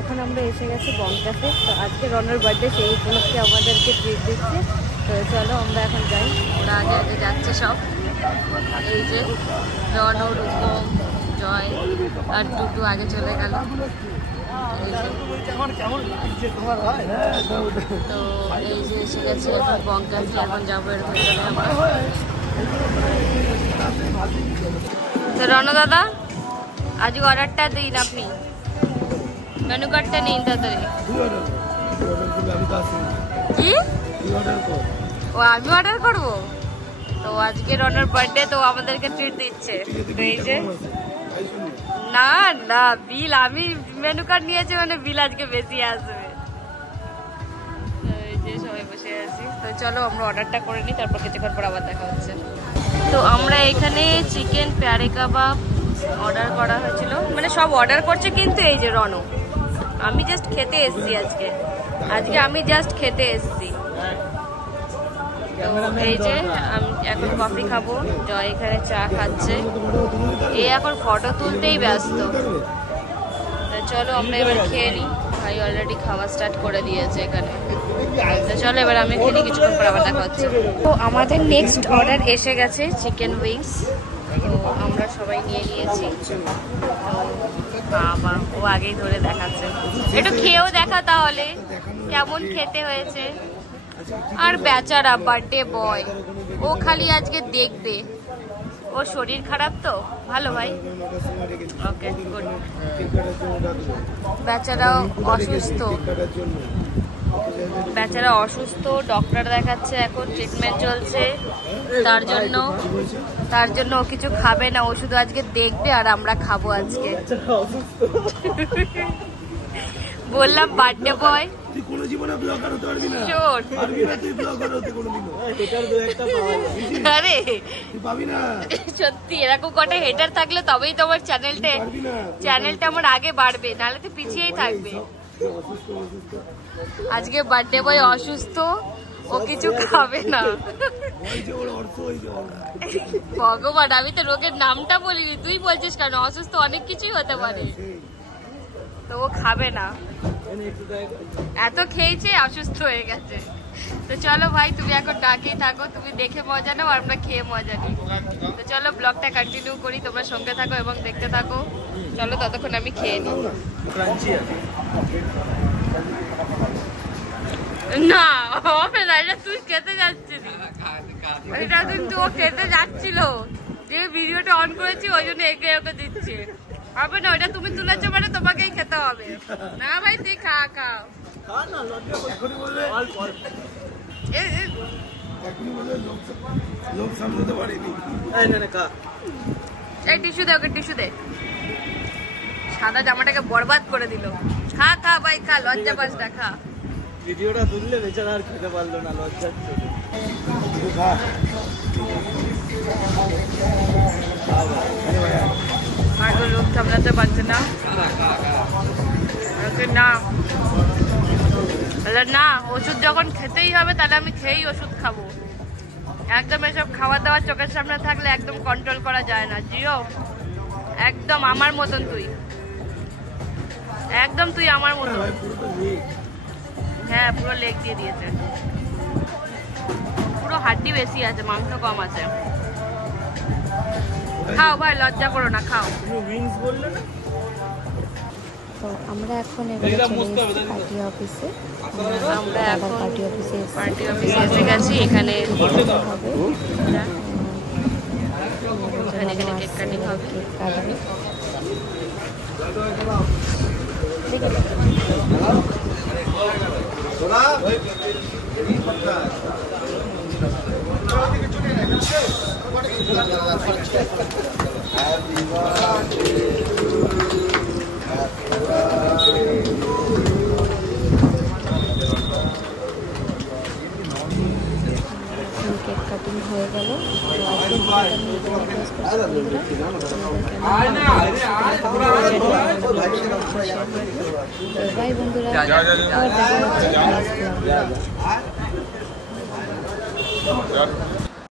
এখন আমরা এসে গেছি বনক্যাফে। তো আজকে রনর বার্থডে, সেই উপলক্ষে আমাদেরকে ট্রিট দিচ্ছে। তো চলো আমরা এখন যাই। ওরা আগে আগে যাচ্ছে সব। এই যে রন, রূপম, জয় আর টুটু আগে চলে গেল। তো এই যে এসে গেছে এখন বনক্যাফে। এখন যাবো এর ভেতরে আমরা। তো রণ দাদা, আজ অর্ডারটা দিন, আপনি মেনু কার্ডটা নিন তাড়াতাড়ি। কি ও আমি অর্ডার করবো? তো আজকে রনের বার্থডে, তো আমাদেরকে ট্রিট দিচ্ছে। এই যে না না বিল, আমি মেনু কার্ড নিয়েছি মানে বিল আজকে বেশি আসবে। এই যে সবাই বসে আছি। তো চলো আমরা অর্ডারটা করে নিই, তারপর কিছুক্ষণ পর আবার দেখা হচ্ছে। তো আমরা এখানে চিকেন প্যারে কাবাব অর্ডার করা হয়েছিল, মানে সব অর্ডার করছে কিন্তু এই যে রনো, আমি জাস্ট খেতে এসছি আজকে আমি জাস্ট খেতে এসছি। তো এই যে আমি এখন কফি খাবো, জয় এখানে চা খাচ্ছে, এ এখন ফটো তুলতেই ব্যস্ত। তো চলো আমরা এবার খেয়ে নিই। ভাই অলরেডি খাওয়া স্টার্ট করে দিয়েছে এখানে। তো চলো এবার আমি খেয়ে নিই, কিছুক্ষণ পর আবার দেখা হচ্ছে। তো আমাদের নেক্সট অর্ডার এসে গেছে চিকেন উইংস। তো আমরা সবাই নিয়ে নিয়েছি। বাবা ও আগেই ধরে দেখাচ্ছে, একটু খেয়েও দেখা তাহলে কেমন খেতে হয়েছে। আর বেচারা বার্থডে বয়, ও খালি আজকে দেখবে, ও শরীর খারাপ তো। ভালো ভাই, ওকে গুড। বেচারাও অসুস্থ, বেচারা অসুস্থ, ডক্টর দেখাচ্ছে, এখন ট্রিটমেন্ট চলছে। তার জন্য ও কিছু খাবে না, ও শুধু আজকে দেখবে আর আমরা খাবো আজকে। বললাম বার্থডে বয়, আরে সত্যি এরকম কটা হেটার থাকলে তবেই তোমার চ্যানেলটা আমার আগে বাড়বে, নাহলে তো পিছিয়েই থাকবে। আজকে বার্থডে বয় অসুস্থ, ও কিছু খাবে না। ভগবান, আমি তো রোগের নামটা বলিনি, তুই বলছিস কেন? অসুস্থ অনেক কিছুই হতে পারে। তো ও খাবে না, এত খেয়েছে অসুস্থ হয়ে গেছে। তো চলো ভাই, তুমি এখন ডাকেই থাকো, তুমি দেখে মজা নাও আর আমরা খেয়ে মজা নিই। তো চলো ব্লগটা কন্টিনিউ করি, তোমরা সঙ্গে থাকো এবং দেখতে থাকো। চলো ততক্ষণ আমি খেয়ে নিই। না হবে না, এটা তুই খেতে যাচ্ছিস, এটা কিন্তু ও খেতে যাচ্ছিল, যে ভিডিওটা অন করেছি ওই জন্য একে ওকে দিচ্ছে। হবে না, ওটা তুমি তুলেছো মানে তোমাকেই খেতে হবে। না ভাই তুই খা খা। এই টিস্যু দে, ওকে টিস্যু দে। সাদা জামাটাকে বরবাদ করে দিল। খা খা ভাই খা, লজ্জা পাস না, খা। ভিডিওটা তুললে বেচারা আর খেতে পারলো না, লজ্জা লোক সামলাতে পারছে না। না ওষুধ যখন খেতেই হবে তাহলে আমি খেয়েই ওষুধ খাবো। একদম এসব খাওয়া দাওয়া চোখের সামনে থাকলে একদম কন্ট্রোল করা যায় না। জিও একদম আমার মতন, তুই একদম তুই আমার মতন। হ্যাঁ পুরো লেগ দিয়ে দিয়েছে, পুরো হাড্ডি বেশি আছে, মাংস কম আছে। খাও ভাই, লজ্জা করো না, খাও। তো আমরা এখন পার্টি অফিসে এসে গেছি। এখানে কেক কাটিং হবে। কেক কাটিং হয়ে গেল। বাই বন্ধুরা।